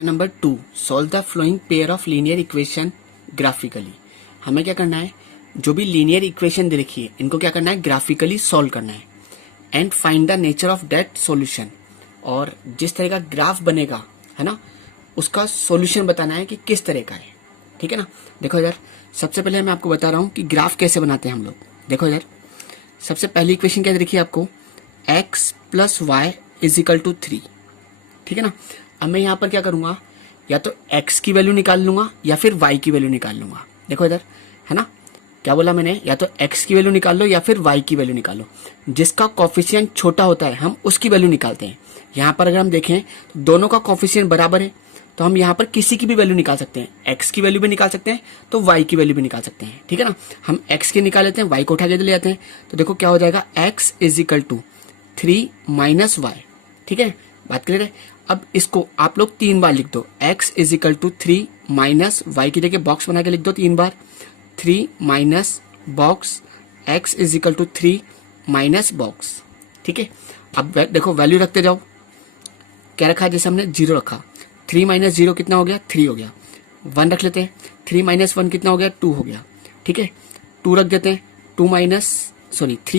Number 2, solve the flowing pair of linear equation graphically. हमें क्या करना है, जो भी लीनियर इक्वेशन दे रखी है इनको क्या करना है, ग्राफिकली सॉल्व करना है and find the nature of that solution. और जिस तरह का ग्राफ बनेगा है ना, उसका सॉल्यूशन बताना है कि किस तरह का है। ठीक है ना। देखो इधर, सबसे पहले मैं आपको बता रहा हूँ कि ग्राफ कैसे बनाते हैं हम लोग। देखो इधर, सबसे पहली इक्वेशन क्या देखिए आपको, x plus y is equal to 3। ठीक है ना। अब मैं यहाँ पर क्या करूंगा, या तो x की वैल्यू निकाल लूंगा या फिर y की वैल्यू निकाल लूंगा। देखो इधर है ना, क्या बोला मैंने, या तो x की वैल्यू निकाल लो या फिर y की वैल्यू निकाल लो। जिसका कॉफिशिएंट छोटा होता है हम उसकी वैल्यू निकालते हैं। यहाँ पर अगर हम देखें तो दोनों का कॉफिशिएंट बराबर है, तो हम यहाँ पर किसी की भी वैल्यू निकाल सकते हैं। x की वैल्यू भी निकाल सकते हैं तो y की वैल्यू भी निकाल सकते हैं। ठीक है ना। हम x की निकाल लेते हैं, y को उठा के ले जाते हैं, तो देखो क्या हो जाएगा, x is equal to 3 minus y. ठीक है, बात क्लियर है। अब इसको आप लोग 3 बार लिख दो, x is equal to 3 minus y की जगह बॉक्स बना के लिख दो 3 बार, 3 minus box x is equal to 3 minus box. ठीक है, अब देखो वैल्यू रखते जाओ। क्या रखा, जैसे हमने 0 रखा, 3 माइनस 0 कितना हो गया, 3 हो गया। 1 रख लेते हैं, 3 माइनस 1 कितना हो गया, 2 हो गया। ठीक है, 2 रख देते हैं, 3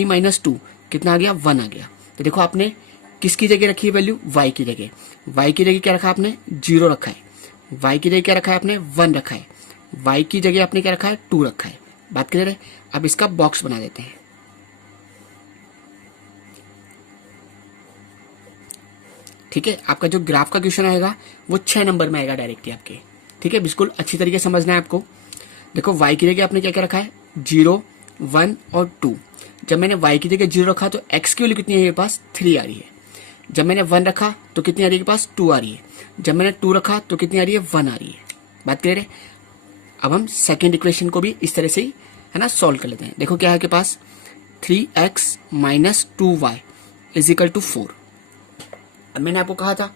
माइनस 2 कितना आ गया, 1 आ गया। तो देखो आपने किसकी जगह रखी है वैल्यू, y की जगह। y की जगह क्या रखा आपने, 0 रखा है। y की जगह क्या रखा है आपने, 1 रखा है। y की जगह आपने क्या रखा है, 2 रखा है। बात क्लियर है। अब इसका बॉक्स बना देते हैं। ठीक है, आपका जो ग्राफ का क्वेश्चन आएगा वो 6 नंबर में आएगा डायरेक्टली आपके। ठीक है, बिल्कुल अच्छी तरीके से समझना है आपको। देखो y की जगह आपने क्या क्या रखा है, 0, 1 और 2। जब मैंने y की जगह 0 रखा तो x की वैल्यू कितनी है मेरे पास, 3 आ रही है। जब मैंने 1 रखा तो कितनी आ रही है, के पास 2 आ रही है। जब मैंने 2 रखा तो कितनी आ रही है, 1 आ रही है। बात क्लियर है। अब हम सेकेंड इक्वेशन को भी इस तरह से ही है ना सॉल्व कर लेते हैं। देखो क्या है के पास, 3x minus 2y is equal to 4। अब मैंने आपको कहा था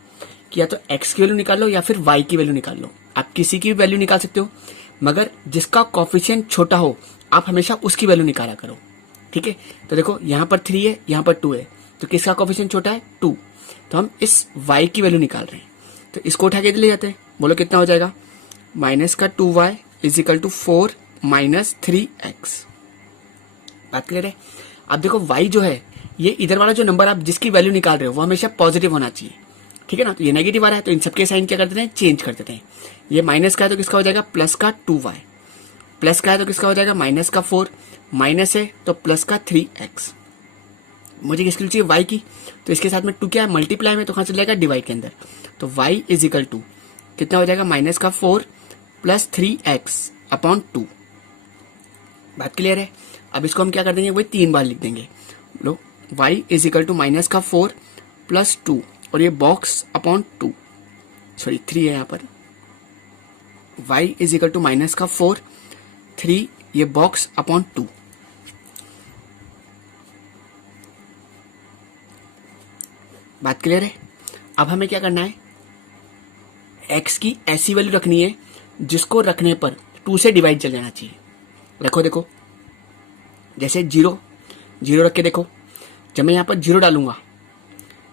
कि या तो x की वैल्यू निकाल लो या फिर y की वैल्यू निकाल लो। आप किसी की भी वैल्यू निकाल सकते हो, मगर जिसका कॉफिशिएंट छोटा हो आप हमेशा उसकी वैल्यू निकाला करो। ठीक है, तो देखो यहाँ पर 3 है, यहाँ पर 2 है, तो किसका कॉफिशिएंट छोटा है, 2। तो हम इस y की वैल्यू निकाल रहे हैं, तो इसको उठा के ले जाते हैं। बोलो कितना हो जाएगा, माइनस का 2y is equal to 4 minus 3x। बात क्लियर है। अब देखो y जो है, ये इधर वाला जो नंबर आप जिसकी वैल्यू निकाल रहे हो वो हमेशा पॉजिटिव होना चाहिए। ठीक है ना। तो ये नेगेटिव आ रहा है तो इन सबके साइन क्या कर देते हैं, चेंज कर देते हैं। ये माइनस का है तो किसका हो जाएगा, प्लस का 2y। प्लस का है तो किसका हो जाएगा, माइनस का 4। माइनस है तो प्लस का 3x। मुझे किसकी चाहिए, y की, तो इसके साथ में 2 क्या है, मल्टीप्लाई में, तो कहाँ चल जाएगा, डिवाइड के अंदर। तो y इज इक्वल टू कितना हो जाएगा, माइनस का 4 प्लस 3x अपॉन 2। बात क्लियर है। अब इसको हम क्या कर देंगे, वही 3 बार लिख देंगे। लो, y is equal to minus का 4 प्लस 2 और ये बॉक्स अपॉन 2, सॉरी 3 है यहाँ पर। y is equal to minus का 4, 3 ये बॉक्स अपॉन 2। बात क्लियर है। अब हमें क्या करना है, x की ऐसी वैल्यू रखनी है जिसको रखने पर 2 से डिवाइड चल जाना चाहिए। रखो देखो, जैसे 0 0 रख के देखो, जब मैं यहाँ पर 0 डालूंगा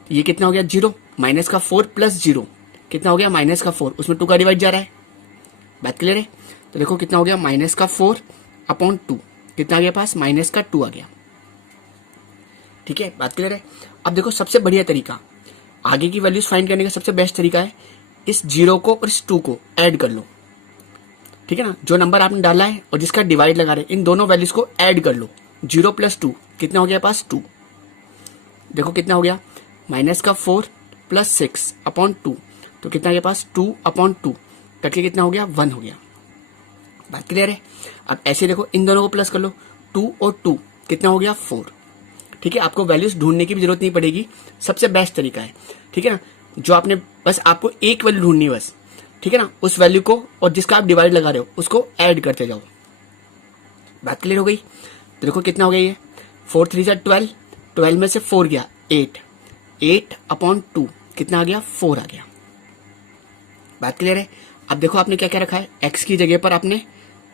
तो ये कितना हो गया, 0 माइनस का 4 प्लस 0 कितना हो गया, माइनस का 4, उसमें 2 का डिवाइड जा रहा है। बात क्लियर है। तो देखो कितना हो गया, माइनस का 4 अपॉन 2 कितना आ गया पास, माइनस का 2 आ गया। ठीक है, बात क्लियर है। अब देखो सबसे बढ़िया तरीका, आगे की वैल्यूज फाइंड करने का सबसे बेस्ट तरीका है, इस 0 को और इस 2 को ऐड कर लो। ठीक है ना, जो नंबर आपने डाला है और जिसका डिवाइड लगा रहे हैं इन दोनों वैल्यूज को ऐड कर लो। 0 प्लस 2 कितना हो गया पास, 2। देखो कितना हो गया, माइनस का 4 प्लस 6 अपॉन 2, तो कितना गया पास, 2 अपॉन 2 करके कितना हो गया, 1 हो गया। बात क्लियर है। अब ऐसे देखो इन दोनों को प्लस कर लो, 2 और 2 कितना हो गया, 4। ठीक है, आपको वैल्यूज ढूंढने की भी जरूरत नहीं पड़ेगी, सबसे बेस्ट तरीका है। ठीक है ना, जो आपने बस आपको एक वैल्यू ढूंढनी है बस। ठीक है ना, उस वैल्यू को और जिसका आप डिवाइड लगा रहे हो उसको ऐड करते जाओ। बात क्लियर हो गई। तो देखो कितना हो गया, ये 4 3 जा 12, 12 में से 4 गया 8, 8 अपॉन 2 कितना आ गया, 4 आ गया। बात क्लियर है। अब देखो आपने क्या क्या रखा है, x की जगह पर आपने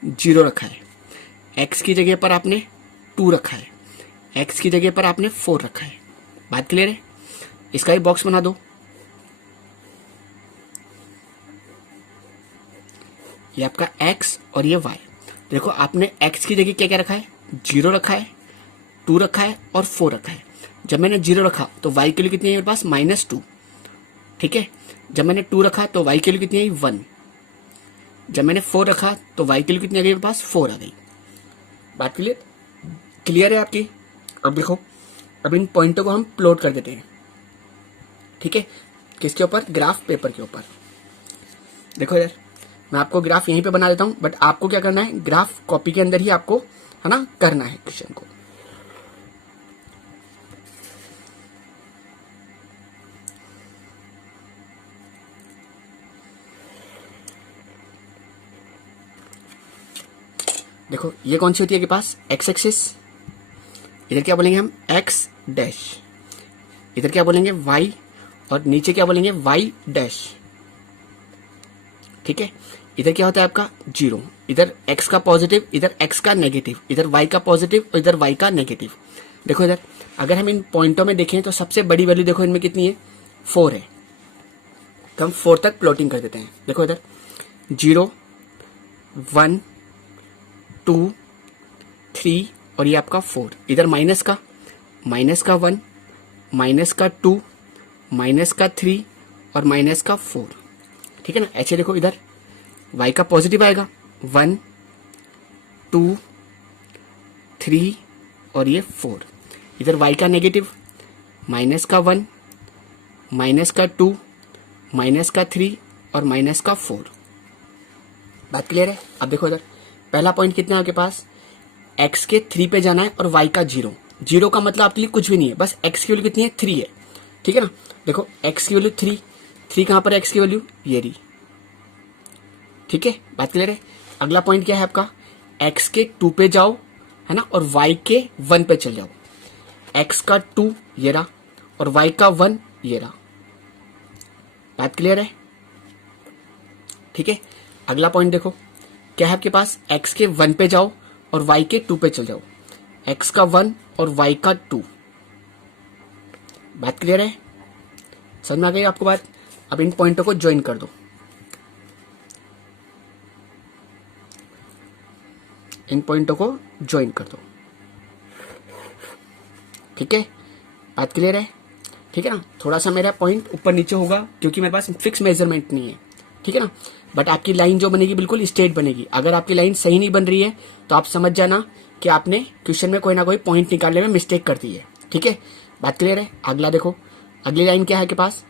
0 रखा है, x की जगह पर आपने 2 रखा है, x की जगह पर आपने 4 रखा है। बात क्लियर है। इसका ही बॉक्स बना दो। ये आपका x और ये y। देखो आपने x की जगह क्या क्या रखा है, 0 रखा है, 2 रखा है और 4 रखा है। जब मैंने 0 रखा तो y की वैल्यू कितनी है मेरे पास, -2। ठीक है, जब मैंने 2 रखा तो y की वैल्यू कितनी आई, 1। जब मैंने 4 रखा तो y की वैल्यू कितनी आ गई मेरे पास, 4 आ गई। बात क्लियर क्लियर है आपकी। अब देखो, अब इन पॉइंटों को हम प्लॉट कर देते हैं। ठीक है, किसके ऊपर, ग्राफ पेपर के ऊपर। देखो यार, मैं आपको ग्राफ यहीं पे बना देता हूं, बट आपको क्या करना है, ग्राफ कॉपी के अंदर ही आपको है ना करना है क्वेश्चन को। देखो ये कौन सी होती है के पास, एक्स एक्सिस, इधर क्या बोलेंगे हम, एक्स डैश, इधर क्या बोलेंगे वाई, और नीचे क्या बोलेंगे वाई डैश। ठीक है, इधर क्या होता है आपका 0, इधर x का पॉजिटिव, इधर x का नेगेटिव, इधर y का पॉजिटिव और इधर y का नेगेटिव। देखो इधर अगर हम इन पॉइंटों में देखें तो सबसे बड़ी वैल्यू देखो इनमें कितनी है, 4 है, तो हम 4 तक प्लॉटिंग कर देते हैं। देखो इधर 0 1 2 3 और ये आपका 4, इधर माइनस का 1 माइनस का 2 माइनस का 3 और माइनस का 4। ठीक है ना, ऐसे देखो इधर y का पॉजिटिव आएगा 1 2 3 और ये 4, इधर y का नेगेटिव माइनस का 1 माइनस का 2 माइनस का 3 और माइनस का 4। बात क्लियर है। अब देखो इधर पहला पॉइंट कितना है आपके पास, x के 3 पे जाना है और y का 0 का मतलब आपके लिए कुछ भी नहीं है, बस x की वैल्यू कितनी है, 3 है। ठीक है ना, देखो x की वैल्यू 3 कहां पर है, x की वैल्यू ये रही। ठीक है, बात क्लियर है। अगला पॉइंट क्या है आपका, x के 2 पे जाओ है ना, और y के 1 पे चल जाओ। x का 2 ये रहा और y का 1 ये रहा। बात क्लियर है। ठीक है, अगला पॉइंट देखो क्या है आपके पास, x के 1 पे जाओ और y के 2 पे चल जाओ। x का 1 और y का 2। बात क्लियर है, समझ में आ गई आपको बात। अब इन पॉइंटों को ज्वाइन कर दो, इन पॉइंटों को ज्वाइन कर दो। ठीक है, बात क्लियर है। ठीक है ना, थोड़ा सा मेरा पॉइंट ऊपर नीचे होगा क्योंकि मेरे पास फिक्स मेजरमेंट नहीं है। ठीक है ना, बट आपकी लाइन जो बनेगी बिल्कुल स्ट्रेट बनेगी। अगर आपकी लाइन सही नहीं बन रही है तो आप समझ जाना कि आपने क्वेश्चन में कोई ना कोई पॉइंट निकालने में मिस्टेक कर दी है। ठीक है, बात क्लियर है। अगला देखो, अगली लाइन क्या है के पास,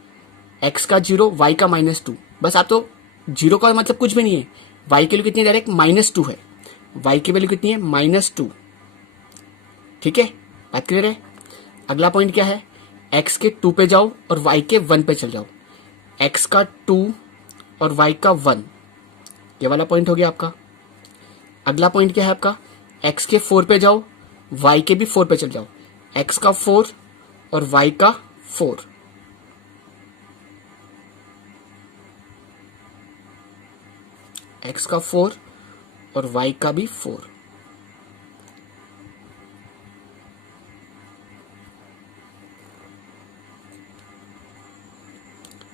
x का 0 y का -2। बस आप तो 0 का मतलब कुछ भी नहीं है, y की वैल्यू कितनी है, डायरेक्ट -2 है, y की वैल्यू कितनी है, -2। ठीक है, बात क्लियर है। अगला पॉइंट क्या है, x के 2 पे जाओ और y के 1 पे चल जाओ। x का 2 और y का 1, ये वाला पॉइंट हो गया आपका। अगला पॉइंट क्या है आपका, x के 4 पे जाओ, y के भी 4 पे चल जाओ। x का 4 और y का 4। x का 4 और y का भी 4।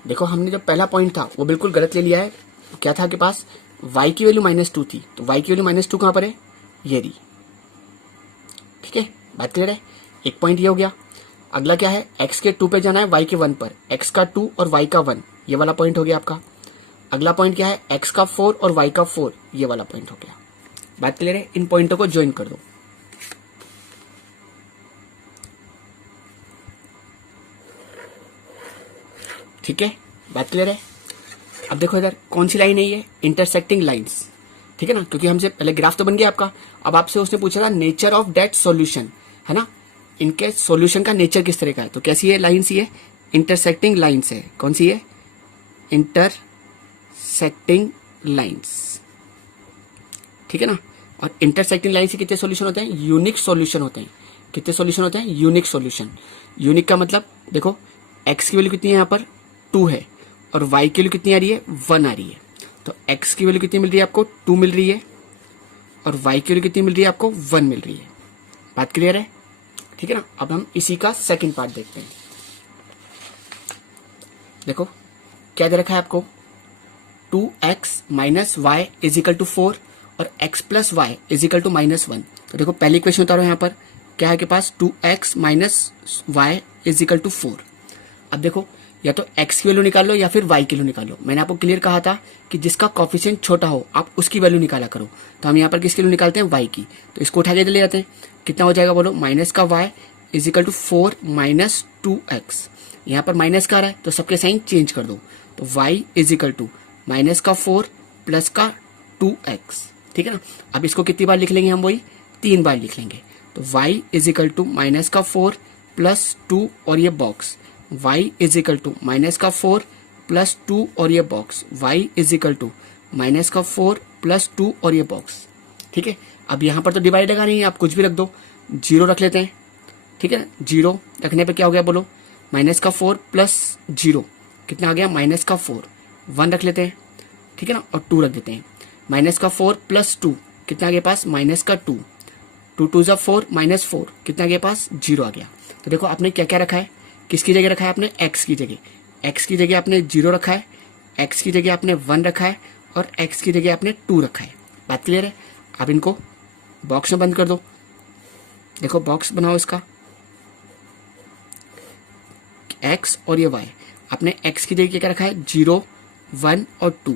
देखो हमने जो पहला पॉइंट था वो बिल्कुल गलत ले लिया है। क्या था आपके पास, y की वैल्यू -2 थी, तो y की वैल्यू -2 कहां पर है, ये रही। ठीक है, बात क्लियर है। एक पॉइंट ये हो गया। अगला क्या है, x के 2 पे जाना है y के 1 पर, x का 2 और y का 1, ये वाला पॉइंट हो गया आपका। अगला पॉइंट क्या है, x का 4 और y का 4, ये वाला पॉइंट हो गया। बात क्लियर है। इन पॉइंटों को ज्वाइन कर दो। ठीक है, बात क्लियर है। अब देखो इधर कौन सी लाइन है, ये इंटरसेक्टिंग लाइंस। ठीक है ना, क्योंकि हमसे पहले ग्राफ तो बन गया आपका। अब आपसे उसने पूछा था नेचर ऑफ दैट सॉल्यूशन, है ना, इनके सॉल्यूशन का नेचर किस तरह का है। तो कैसी है लाइंस, ये इंटरसेक्टिंग लाइंस है। कौन सी है, इंटरसेक्टिंग लाइंस। ठीक है ना, और इंटरसेक्टिंग लाइन से कितने सॉल्यूशन होते हैं, यूनिक सॉल्यूशन होते हैं। कितने सॉल्यूशन होते हैं, यूनिक सॉल्यूशन। यूनिक का मतलब देखो x की वैल्यू कितनी है, यहाँ पर 2 है और y की वैल्यू कितनी आ रही है, 1 आ रही है। तो x की वैल्यू कितनी मिल रही है आपको, 2 मिल रही है, और y की वैल्यू कितनी मिल रही है आपको, 1 मिल रही है। बात क्लियर है। ठीक है ना, अब हम इसी का सेकंड पार्ट देखते हैं। देखो क्या दे रखा है आपको, 2x minus y is equal to 4 और x plus y is equal to -1। तो देखो पहली इक्वेशन उतारो यहाँ पर, क्या है के पास 2x minus y is equal to 4। अब देखो या तो x की वैल्यू निकाल लो या फिर y की वैल्यू निकालो। मैंने आपको क्लियर कहा था कि जिसका कॉफिशिएंट छोटा हो आप उसकी वैल्यू निकाला करो। तो हम यहाँ पर किसकी वैल्यू निकालते हैं, y की। तो इसको उठा के ले जाते हैं, कितना हो जाएगा बोलो, माइनस का y is equal to 4 minus 2x। यहाँ पर माइनस का आ रहा है तो सबके साइन चेंज कर दो। तो y is equal to minus का 4 प्लस का 2x, ठीक है ना। अब इसको कितनी बार लिख लेंगे हम, वही 3 बार लिख लेंगे। तो y is equal to minus का 4 प्लस 2 और ये box, y is equal to minus का 4 प्लस 2 और ये box, y is equal to minus का 4 प्लस 2 और ये बॉक्स, ठीक है। अब यहाँ पर तो डिवाइड लगा नहीं है, आप कुछ भी रख दो, 0 रख लेते हैं, ठीक है। 0 रखने पे क्या हो गया बोलो, माइनस का 4 प्लस 0 कितना आ गया, माइनस का 4। 1 रख लेते हैं, ठीक है ना, और 2 रख देते हैं। माइनस का 4 प्लस 2 कितना आ गया पास, माइनस का 2। 2 2 जा 4 माइनस 4 कितना आ गया पास, 0 आ गया। तो देखो आपने क्या क्या रखा है, किसकी जगह रखा है आपने, x की जगह। x की जगह आपने 0 रखा है, x की जगह आपने 1 रखा है और x की जगह आपने 2 रखा है। बात क्लियर है। अब इनको बॉक्स में बंद कर दो। देखो बॉक्स बनाओ इसका, x और ये y। आपने x की जगह क्या रखा है, 0 1 और 2।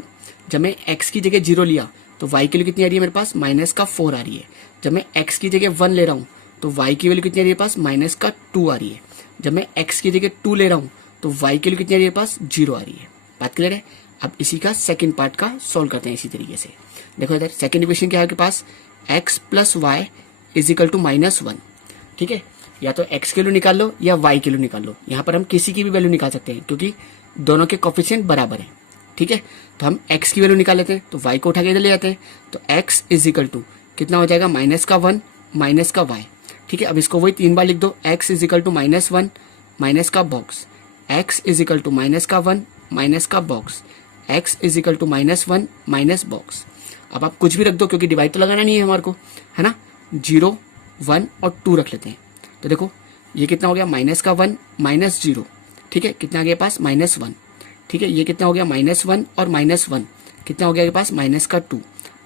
जब मैं x की जगह 0 लिया तो y की वैल्यू कितनी आ रही है मेरे पास, माइनस का 4 आ रही है। जब मैं x की जगह 1 ले रहा हूँ तो y की वैल्यू कितनी आ रही है पास, माइनस का 2 आ रही है। जब मैं x की जगह 2 ले रहा हूँ तो y की वैल्यू कितनी आ रही है पास, 0 आ रही है। बात क्लियर है। अब इसी का सेकंड पार्ट का सॉल्व करते हैं इसी तरीके से। देखो इधर सेकंड इक्वेशन क्या है आपके पास, x plus y is equal to -1, ठीक है। या तो x की वैल्यू निकाल लो या y की वैल्यू निकाल लो। यहाँ पर हम किसी की भी वैल्यू निकाल सकते हैं क्योंकि दोनों के कोफिशिएंट बराबर हैं, ठीक है। तो हम x की वैल्यू निकाल लेते हैं, तो y को उठा के इधर ले जाते हैं। तो x इज इक्वल टू कितना हो जाएगा, माइनस का 1 माइनस का y, ठीक है। अब इसको वही 3 बार लिख दो, x is equal to -1 minus का box, x is equal to minus का 1 माइनस का box, x is equal to -1 minus box. अब आप कुछ भी रख दो क्योंकि डिवाइड तो लगाना नहीं है हमारे को, है ना। 0 1 और 2 रख लेते हैं। तो देखो ये कितना हो गया, माइनस का 1 माइनस 0, ठीक है, कितना आ गया पास, -1, ठीक है। ये कितना हो गया, -1 और -1 कितना हो गया के पास, माइनस का 2,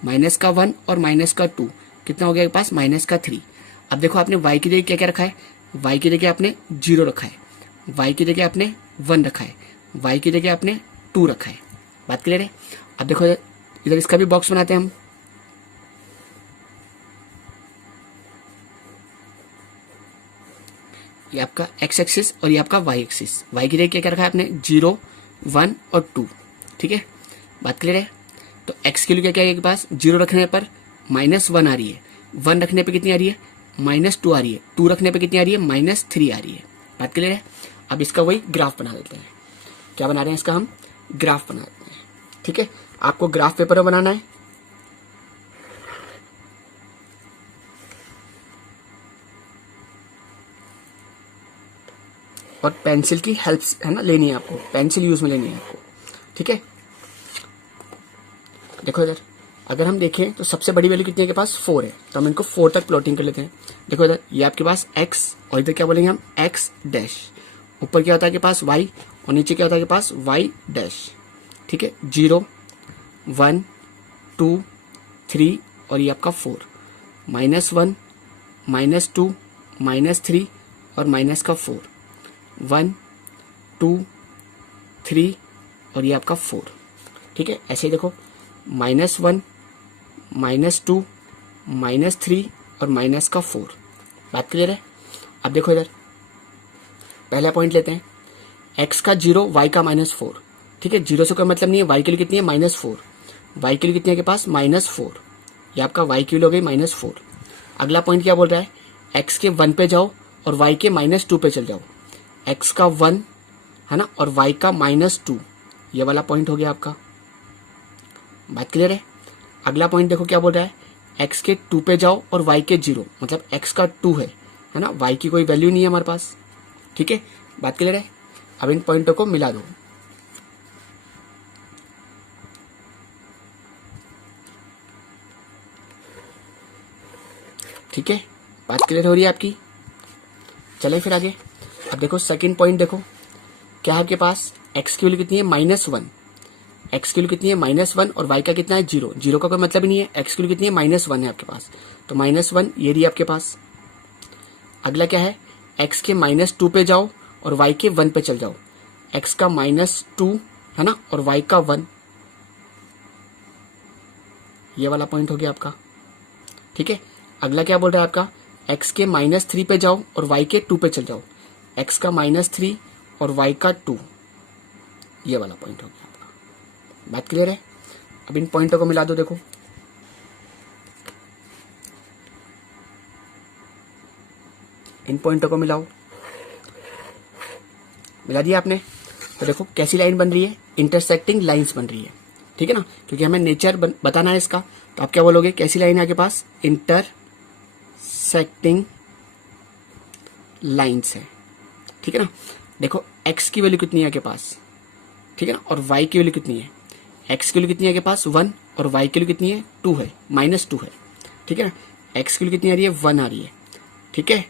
माइनस का 1 और माइनस का 2 कितना हो गया के पास, माइनस का 3। अब देखो आपने y की जगह क्या क्या रखा है, y की जगह आपने 0 रखा है, y की जगह आपने 1 रखा है, y की जगह आपने 2 रखा है। बात क्लियर है। अब देखो इधर इसका भी बॉक्स बनाते हैं हम। ये आपका x एक्सिस और ये आपका y एक्सिस। y की जगह क्या क्या रखा है आपने, 0 1 और 2, ठीक है। बात क्लियर है। तो x के लिए क्या क्या है के पास, 0 रखने पर -1 आ रही है, 1 रखने पे कितनी आ रही है, -2 आ रही है, 2 रखने पे कितनी आ रही है, -3 आ रही है। बात क्लियर है। अब इसका वही ग्राफ बना देते हैं। क्या बना रहे हैं इसका, हम ग्राफ बना देते हैं, ठीक है। आपको ग्राफ पेपर में बनाना है। और पेंसिल की हेल्प है ना लेनी है आपको, पेंसिल यूज में लेनी है आपको, ठीक है। देखो इधर अगर हम देखें तो सबसे बड़ी वैल्यू कितनी है के पास, 4 है। तो हम इनको 4 तक प्लॉटिंग कर लेते हैं। देखो इधर ये आपके पास x और इधर क्या बोलेंगे हम, x डैश। ऊपर क्या होता है के पास y और नीचे क्या होता है के पास y डैश, ठीक है। 0 1 2 3 और ये आपका 4, -1 -2 -3 और माइनस का 4, 1 2 3 और ये आपका 4, ठीक है। ऐसे ही देखो -1 -2 -3 और माइनस का 4। बात क्लियर है। अब देखो इधर पहला पॉइंट लेते हैं, x का 0 y का -4, ठीक है। 0 से कोई मतलब नहीं है, y के लिए कितनी है, -4, y के लिए कितनी है के पास, -4। ये आपका y की वैल्यू हो गई -4। अगला पॉइंट क्या बोल रहा है, x के 1 पे जाओ और y के -2 पे चल जाओ। x का 1 है ना और y का -2, ये वाला पॉइंट हो गया आपका। बात क्लियर है। अगला पॉइंट देखो क्या बोल रहा है, x के 2 पे जाओ और y के 0, मतलब x का 2 है ना, y की कोई वैल्यू नहीं है हमारे पास, ठीक है। बात क्लियर है। अब इन पॉइंटों को मिला दो। ठीक है, बात क्लियर हो रही है आपकी। चले फिर आगे। अब देखो सेकंड पॉइंट देखो क्या है आपके पास, x की वैल्यू कितनी है, -1, एक्स की वैल्यू कितनी है -1 और वाई का कितना है 0, 0 का कोई मतलब ही नहीं है, एक्स की वैल्यू कितनी है -1 है आपके पास, तो -1 ये रही आपके पास। अगला क्या है, एक्स के -2 पे जाओ और वाई के 1 पे चल जाओ, एक्स का -2 है ना और वाई का 1, ये वाला पॉइंट हो गया आपका। ठीक है, अगला क्या बोल रहा है आपका, एक्स के -3 पे जाओ और वाई के 2 पे चल जाओ, एक्स का -3 और वाई का 2, ये वाला पॉइंट हो गया आपका। बात क्लियर है? अब इन पॉइंटों को मिला दो, देखो इन पॉइंटों को मिलाओ, मिला दिया आपने, तो देखो कैसी लाइन बन रही है, इंटरसेक्टिंग लाइंस बन रही है। ठीक है ना, क्योंकि हमें नेचर बताना है इसका, तो आप क्या बोलोगे, कैसी लाइन है आपके पास, इंटरसेक्टिंग लाइंस है। ठीक है ना, देखो एक्स की वैल्यू कितनी है आपके पास, ठीक है ना, और वाई की वैल्यू कितनी है, एक्स की वैल्यू कितनी है आपके पास 1 और वाई की वैल्यू कितनी है 2 है, -2 है। ठीक है ना, एक्स की वैल्यू कितनी आ रही है 1 आ रही है। ठीक है,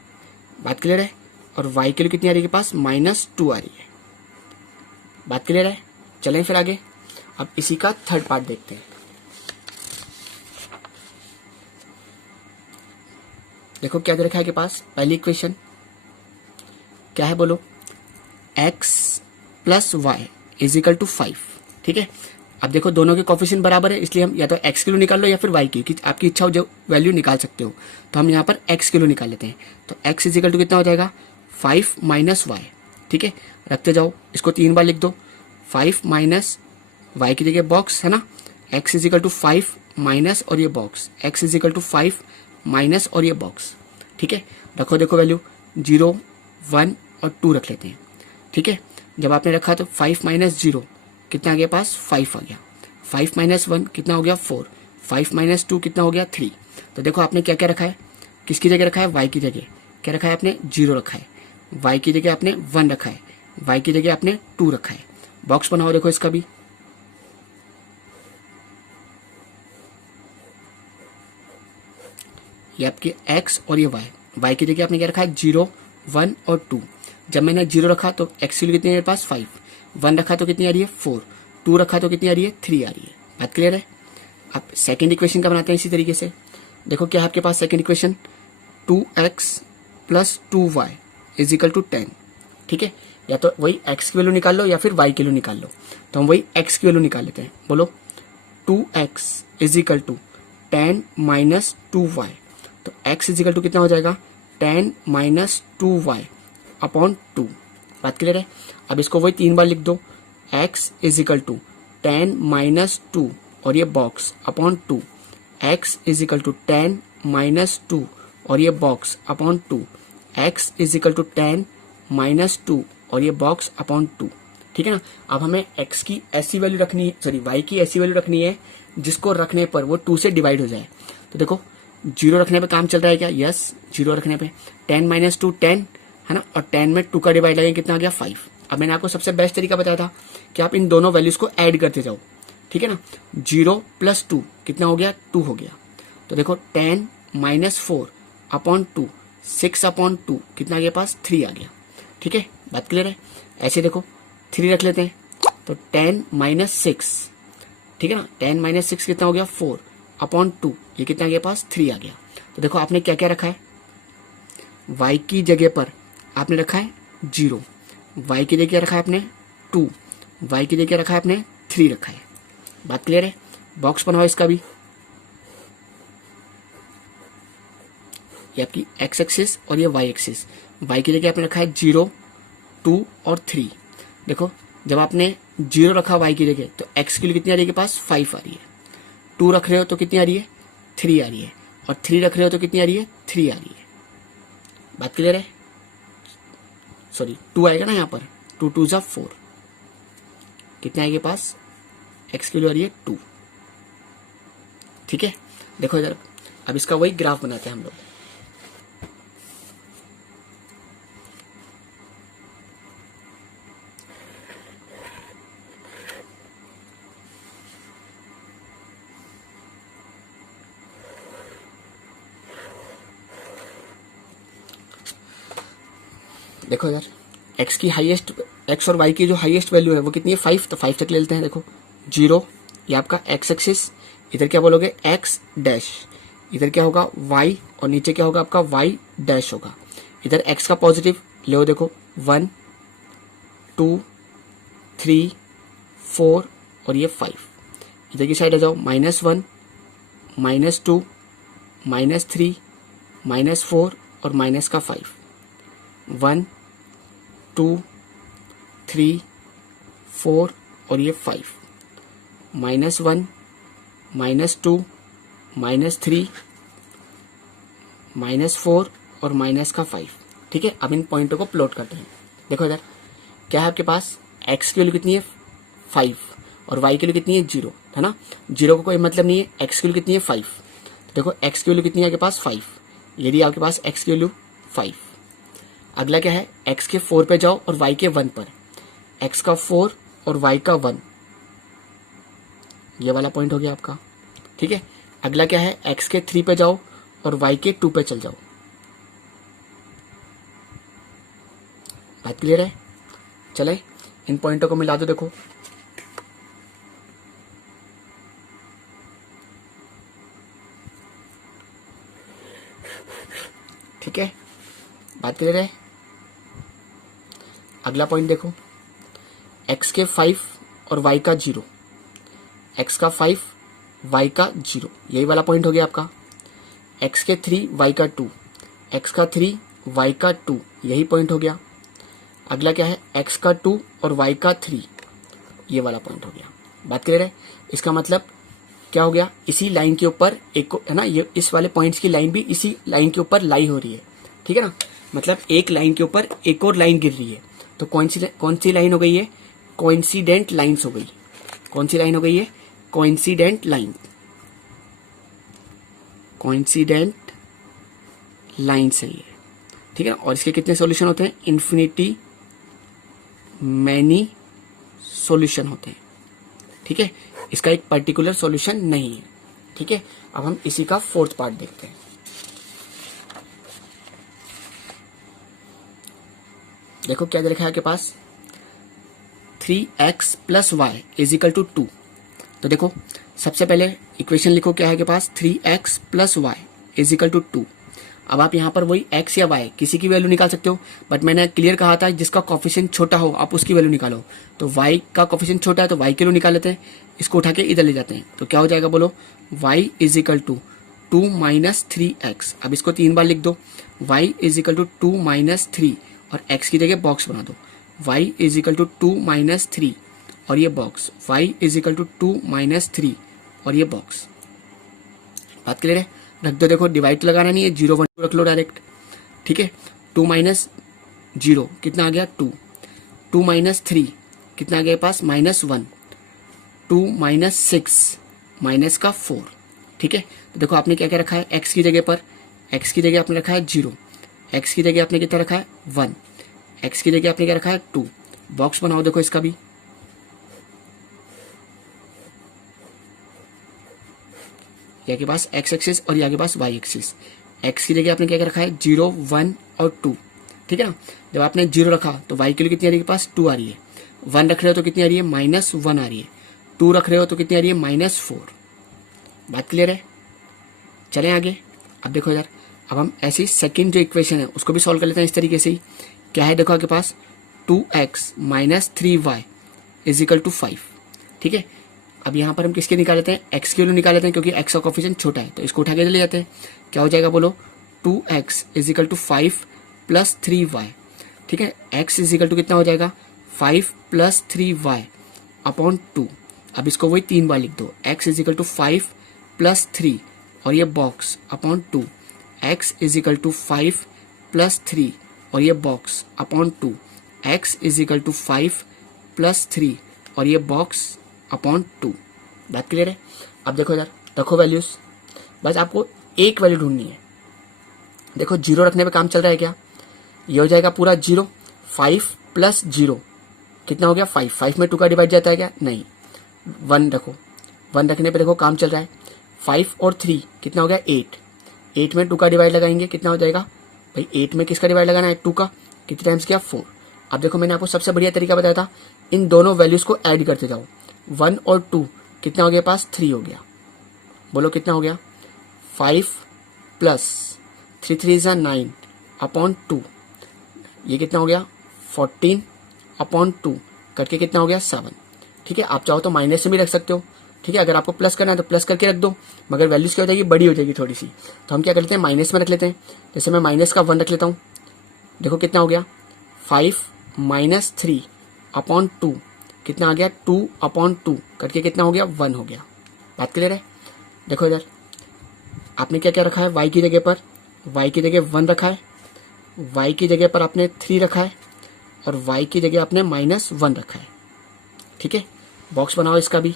बात क्लियर है, और वाई की वैल्यू कितनी आ रही है आपके पास -2 आ रही है। बात क्लियर है? चलें फिर आगे, अब इसी का थर्ड पार्ट देखते हैं। देखो क्या दे रखा है के पास, पहली इक्वेशन क्या है बोलो, x + y = 5। ठीक है, अब देखो दोनों के कोफिशिएंट बराबर है, इसलिए हम या तो x किलो निकाल लो या फिर y की, आपकी इच्छा हो जो वैल्यू निकाल सकते हो, तो हम यहाँ पर x किलो निकाल लेते हैं। तो x = कितना हो जाएगा 5 - y। ठीक है, रखते जाओ, इसको 3 बार लिख दो, 5 - y की जगह बॉक्स है ना, x = 5 माइनस और ये बॉक्स, x = 5 माइनस और ये बॉक्स। ठीक है, रखो देखो वैल्यू 0, 1 और 2 रख लेते हैं। ठीक है, जब आपने रखा तो 5 - 0 कितना आ गया पास 5 आ गया, 5 - 1 कितना हो गया 4, 5 - 2 कितना हो गया 3। तो देखो आपने क्या क्या रखा है, किसकी जगह रखा है, y की जगह क्या रखा है आपने 0 रखा है, y की जगह आपने 1 रखा है, y की जगह आपने 2 रखा है। बॉक्स बनाओ देखो इसका भी, ये आपके x और ये y की जगह आपने क्या रखा है 0, 1 और 2। जब मैंने 0 रखा तो x की वैल्यू कितनी है मेरे पास 5, 1 रखा तो कितनी आ रही है 4, 2 रखा तो कितनी आ रही है 3 आ रही है। बात क्लियर है? अब सेकंड इक्वेशन का बनाते हैं इसी तरीके से। देखो क्या है आपके पास सेकंड इक्वेशन, 2x + 2y = 10। ठीक है, या तो वही x की वैल्यू निकाल लो या फिर y की वैल्यू निकाल लो, तो हम वही x की वैल्यू निकाल लेते हैं। बोलो 2x = 10 - 2y, तो x = कितना हो जाएगा 10 - 2y अपॉन 2। बात क्लियर है? अब इसको वही 3 बार लिख दो, x = 10 - 2 और ये बॉक्स अपॉन 2, x = 10 - 2 और ये बॉक्स अपॉन 2, x = 10 - 2 और ये बॉक्स अपॉन 2। ठीक है ना, अब हमें x की ऐसी वैल्यू रखनी है, सॉरी y की ऐसी वैल्यू रखनी है जिसको रखने पर वो 2 से डिवाइड हो जाए। तो देखो 0 रखने पे काम चल रहा है क्या, यस 0 रखने पे 10 - 2 10 है ना, और 10 में 2 का डिवाइड लगेगा कितना आ गया 5। अब मैंने आपको सबसे बेस्ट तरीका बताया था कि आप इन दोनों वैल्यूज को ऐड करते जाओ। ठीक है ना, 0 + 2 कितना हो गया 2 हो गया, तो देखो 10 - 4 अपॉन 2, 6 अपॉन 2 कितना आ गया पास 3 आ गया। ठीक है, बात क्लियर है? ऐसे देखो 3 रख लेते हैं, तो 10 - 6, ठीक है ना, 10 - 6 कितना हो गया 4 अपॉन 2, ये कितना आ गया पास 3 आ गया। तो देखो आपने क्या क्या रखा है, y की जगह पर आपने रखा है 0, y की जगह रखा है आपने 2, y की जगह रखा है आपने 3 रखा है। बात क्लियर है? बॉक्स बनाओ इसका भी, ये आपकी x एक्सिस और ये y एक्सिस, y की जगह आपने रखा है 0, 2 और 3। देखो जब आपने 0 रखा y की जगह तो x की वैल्यू कितनी आ रही है के पास 5 आ रही है, 2 रख रहे हो तो कितनी आ रही है 3 आ रही है, और 3 रख रहे हो तो कितनी आ रही है 3 आ रही है। बात क्लियर है? सॉरी 2 आएगा ना यहाँ पर, 2 2 = 4, कितने आएगा पास x की वैल्यू आ रही है 2। ठीक है, देखो इधर, अब इसका वही ग्राफ बनाते हैं हम लोग। देखो यार x की हाईएस्ट, x और y की जो हाईएस्ट वैल्यू है वो कितनी है 5, तो 5 तक ले लेते हैं। देखो 0, ये आपका एक्स एक्सिस, इधर क्या बोलोगे एक्स डैश, इधर क्या होगा y, और नीचे क्या होगा आपका y डैश होगा। इधर x का पॉजिटिव ले देखो 1 2 3 4 और ये 5। इधर की साइड आ जाओ -1 -2 -3 -4 और माइनस का 5, 1 2 3 4 और ये 5, -1 -2 -3 -4 और माइनस का 5। ठीक है, अब इन पॉइंटों को प्लॉट करते हैं। देखो इधर क्या है आपके पास, x की वैल्यू कितनी है 5 और y की वैल्यू कितनी है 0, है ना। 0 को कोई मतलब नहीं है, x की वैल्यू कितनी है 5, तो देखो x की वैल्यू कितनी है आपके पास 5, यदि आपके पास x की वैल्यू 5। अगला क्या है, x के 4 पे जाओ और y के 1 पर, x का 4 और y का 1, ये वाला पॉइंट हो गया आपका। ठीक है, अगला क्या है, x के 3 पे जाओ और y के 2 पे चल जाओ। बात क्लियर है। चले इन पॉइंटों को मिला दो, देखो ठीक है, बात क्लियर है। अगला पॉइंट देखो, x के 5 और y का 0, x का 5 y का 0, यही वाला पॉइंट हो गया आपका। x के 3 y का 2, x का 3 y का 2, यही पॉइंट हो गया। अगला क्या है, x का 2 और y का 3, ये वाला पॉइंट हो गया। बात क्लियर है। इसका मतलब क्या हो गया, इसी लाइन के ऊपर एक है ना, ये इस वाले पॉइंट्स की लाइन भी इसी लाइन के ऊपर लाई हो रही है। ठीक है ना, मतलब एक लाइन के ऊपर एक और लाइन गिर रही है, तो कौन सी लाइन हो गई है, कोइंसिडेंट लाइन्स हो गई। कौन सी लाइन हो गई है, कोइंसिडेंट लाइन, कोइंसिडेंट लाइन्स है ये। ठीक है ना, और इसके कितने सॉल्यूशन होते हैं, इन्फिनिटी मैनी सॉल्यूशन होते हैं। ठीक है, इसका एक पर्टिकुलर सॉल्यूशन नहीं है। ठीक है, अब हम इसी का 4th पार्ट देखते हैं। देखो क्या दे रखा है आपके पास, 3x + y = 2। तो देखो सबसे पहले इक्वेशन लिखो, क्या है आपके पास 3x + y = 2। अब आप यहाँ पर वही x या y किसी की वैल्यू निकाल सकते हो, बट मैंने क्लियर कहा था जिसका कोफिशिएंट छोटा हो आप उसकी वैल्यू निकालो। तो y का कोफिशिएंट छोटा है तो y की वैल्यू निकाल लेते हैं, इसको उठा के इधर ले जाते हैं, तो क्या हो जाएगा बोलो, y = 2 - 3x। अब इसको 3 बार लिख दो, y = 2 - 3 और x की जगह बॉक्स बना दो, y = 2 - 3 और ये बॉक्स, y = 2 - 3 और ये बॉक्स। बात क्लियर है, रख दो। देखो डिवाइड लगाना नहीं है, 0 1 2 रख लो डायरेक्ट। ठीक है, 2 - 0 कितना आ गया 2, 2 - 3 कितना आ गया पास -1, 2 - 6 माइनस का 4। ठीक है, तो देखो आपने क्या क्या रखा है, x की जगह पर, x की जगह आपने रखा है 0, x की जगह आपने कितना रखा है 1, x की जगह आपने क्या रखा है 2। बॉक्स बनाओ देखो इसका भी, यहाँ के पास x एक्सिस और यहाँ के पास y एक्सिस। x की जगह आपने क्या रखा है 0 1 और 2। ठीक है ना, जब आपने 0 रखा तो y के लिए कितनी आ रही है, पास 2 आ रही है। 1 रख रहे हो तो कितनी आ रही है, -1 आ रही है। 2 रख रहे हो तो कितनी आ रही है, -4। बात क्लियर है। चलें आगे। अब देखो इधर, अब हम ऐसी सेकंड जो इक्वेशन है उसको भी सॉल्व कर लेते हैं इस तरीके से ही। क्या है देखो आपके पास 2x - 3y = 5। ठीक है, अब यहाँ पर हम किसके निकाल लेते हैं, x की वैल्यू निकाल लेते हैं, क्योंकि x का कोफिशिएंट छोटा है तो इसको उठा के ले जाते हैं। क्या हो जाएगा बोलो, 2x = 5 + 3y। ठीक है, x = कितना हो जाएगा 5 + 3y / 2। अब इसको वही 3 बार लिख दो, x = 5 + 3 और ये बॉक्स / 2, x = 5 + 3 और ये बॉक्स / 2, x = 5 + 3 और ये बॉक्स / 2। बात क्लियर है। अब देखो इधर रखो वैल्यूज, बस आपको एक वैल्यू ढूंढनी है। देखो 0 रखने पे काम चल रहा है क्या, ये हो जाएगा पूरा 0, 5 + 0 कितना हो गया 5, 5 में 2 का डिवाइड जाता है क्या, नहीं। 1 रखो, 1 रखने पे देखो काम चल रहा है। 5 और 3 कितना हो गया 8, 8 में 2 का डिवाइड लगाएंगे कितना हो जाएगा भाई, 8 में किसका डिवाइड लगाना है 2 का, कितने टाइम्स किया 4। अब देखो मैंने आपको सबसे बढ़िया तरीका बताया था, इन दोनों वैल्यूज को ऐड करते जाओ, 1 और 2 कितना हो गया पास 3 हो गया। बोलो कितना हो गया 5 प्लस 3 3 ज़ा 9 अपॉन 2, ये कितना हो गया 14 अपॉन 2 करके कितना हो गया 7। ठीक है, आप चाहो तो माइनस से भी रख सकते हो। ठीक है, अगर आपको प्लस करना है तो प्लस करके रख दो, मगर वैल्यूज क्या हो जाएगी बड़ी हो जाएगी थोड़ी सी, तो हम क्या कर लेते हैं माइनस में रख लेते हैं। जैसे मैं माइनस का 1 रख लेता हूँ, देखो कितना हो गया 5 माइनस 3 अपॉन 2 कितना आ गया 2 अपॉन 2 करके कितना हो गया 1 हो गया। बात क्लियर है। देखो इधर आपने क्या क्या रखा है, y की जगह पर y की जगह 1 रखा है, y की जगह पर आपने 3 रखा है और y की जगह आपने -1 रखा है। ठीक है, बॉक्स बनाओ इसका भी।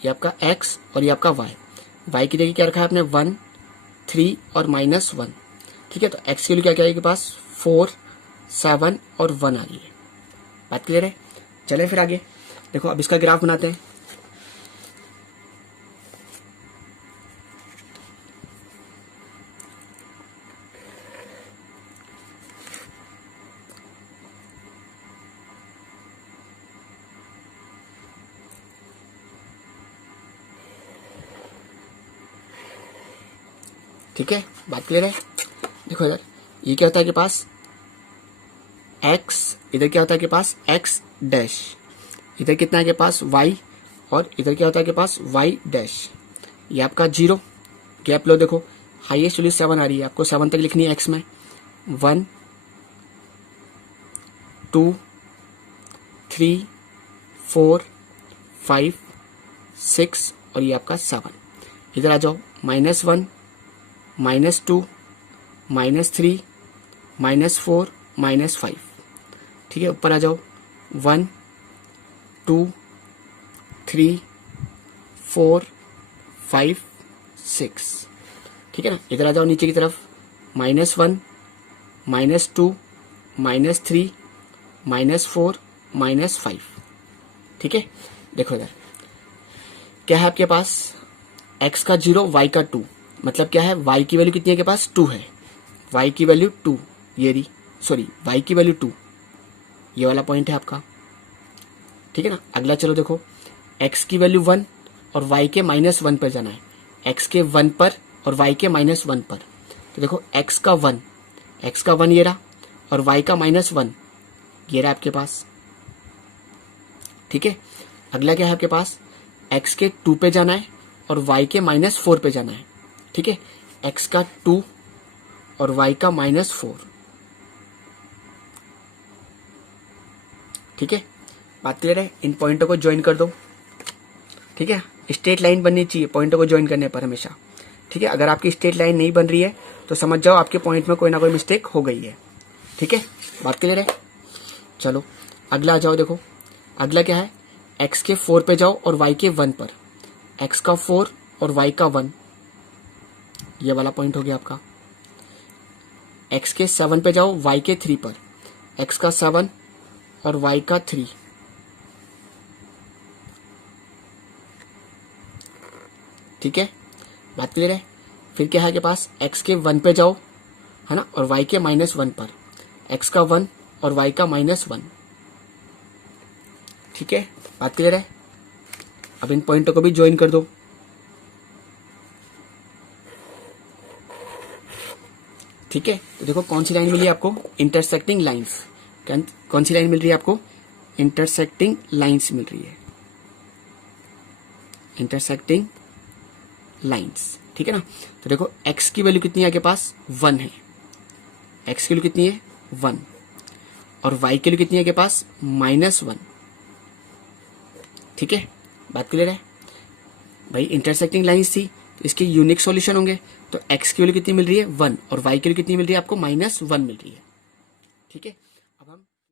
ये आपका x और ये आपका y की जगह क्या रखा है आपने 1 3 और -1। ठीक है, तो x के लिए क्या क्या है के पास 4 7 और 1 आ रही है। बात क्लियर है। चले फिर आगे देखो, अब इसका ग्राफ बनाते हैं। ठीक है, बात क्लियर है। देखो इधर ये क्या होता है के पास x, इधर क्या होता है के पास x डैश, इधर कितना है के पास y और इधर क्या होता है के पास y डैश। ये आपका 0 गैप लो, देखो हाईएस्ट वैल्यू 7 आ रही है, आपको 7 तक लिखनी है x में। 1 2 3 4 5 6 और ये आपका 7। इधर आ जाओ -1 -2 -3 -4 -5। ठीक है, ऊपर आ जाओ 1 2 3 4 5 6। ठीक है ना, इधर आ जाओ नीचे की तरफ -1 -2 -3 -4 -5। ठीक है, देखो इधर क्या है आपके पास x का 0 y का 2, मतलब क्या है y की वैल्यू कितनी है के पास 2 है, y की वैल्यू 2 ये रही, सॉरी y की वैल्यू 2, ये वाला पॉइंट है आपका। ठीक है ना, अगला चलो देखो x की वैल्यू 1 और y के -1 पर जाना है, x के 1 पर और y के -1 पर। तो देखो x का 1 ये रहा और y का -1 ये रहा आपके पास। ठीक है, अगला क्या है आपके पास x के 2 पे जाना है और y के -4 पे जाना है। ठीक है, x का 2 और y का -4। ठीक है, बात क्लियर है। इन पॉइंटों को ज्वाइन कर दो। ठीक है, स्ट्रेट लाइन बननी चाहिए पॉइंटों को ज्वाइन करने पर हमेशा। ठीक है, अगर आपकी स्ट्रेट लाइन नहीं बन रही है तो समझ जाओ आपके पॉइंट में कोई ना कोई मिस्टेक हो गई है। ठीक है, बात क्लियर है। चलो अगला आ जाओ, देखो अगला क्या है x के 4 पे जाओ और y के 1 पर, x का 4 और y का 1, ये वाला पॉइंट हो गया आपका। x के 7 पे जाओ y के 3 पर, x का 7 और y का 3। ठीक है, बात क्लियर है। फिर क्या है के पास x के 1 पे जाओ है ना, और y के -1 पर, x का 1 और y का -1। ठीक है, बात क्लियर है। अब इन पॉइंटों को भी ज्वाइन कर दो। ठीक है, तो देखो कौन सी लाइन मिली आपको इंटरसेक्टिंग लाइंस, कौन सी लाइन मिल रही है आपको इंटरसेक्टिंग लाइंस मिल रही है, इंटरसेक्टिंग लाइंस। ठीक है ना, तो देखो x की वैल्यू कितनी है आपके पास 1 है, x की वैल्यू कितनी है 1 और y की वैल्यू कितनी है आपके पास -1। ठीक है, बात क्लियर है भाई। इंटरसेक्टिंग लाइंस थी तो इसके यूनिक सॉल्यूशन होंगे, तो x की वैल्यू कितनी मिल रही है 1 और y की वैल्यू कितनी मिल रही है आपको -1 मिल रही है। ठीक है।